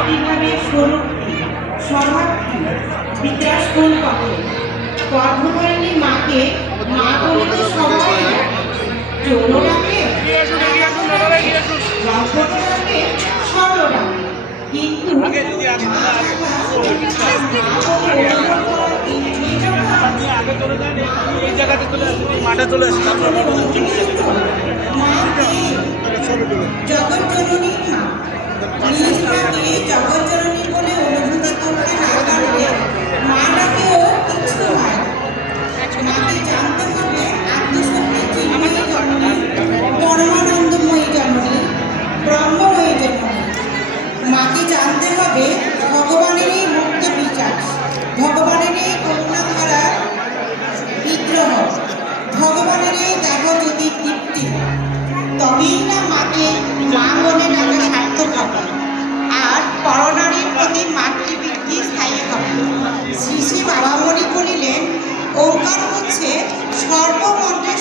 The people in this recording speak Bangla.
আবির্ভাবের স্বরূপটি স্বভাবটি বিকাশ কোন পথে গর্ভধারিণী মাকে মা বলে তো সবাই চোরও ডাকে, গর্ভও ডাকে, সরও ডাকে, কিন্তু জগৎজননী জগৎজননী বলে অনুভূতি করতে না পারলে মাটাকেও কিছু হয়। মাকে জানতে হবে আত্মশক্তি চিন্ময়ী জননী, পরমানন্দময়ী জননী, ব্রহ্মময়ী জননী। মাকে জানতে হবে ভগবানেরই মুক্ত বিচার, ভগবানেরই করুণাধারার বিগ্রহ, ভগবানেরই দেহজ্যোতির দীপ্তি। তবেই না মাকে মা বলে ডাকা সার্থক হবে আর পরনারীর প্রতি মাতৃবৃত্তি স্থায়ী হবে। শ্রী শ্রী বাবামণি বলিলেন, ওঙ্কার হচ্ছে সর্বমন্ত্রে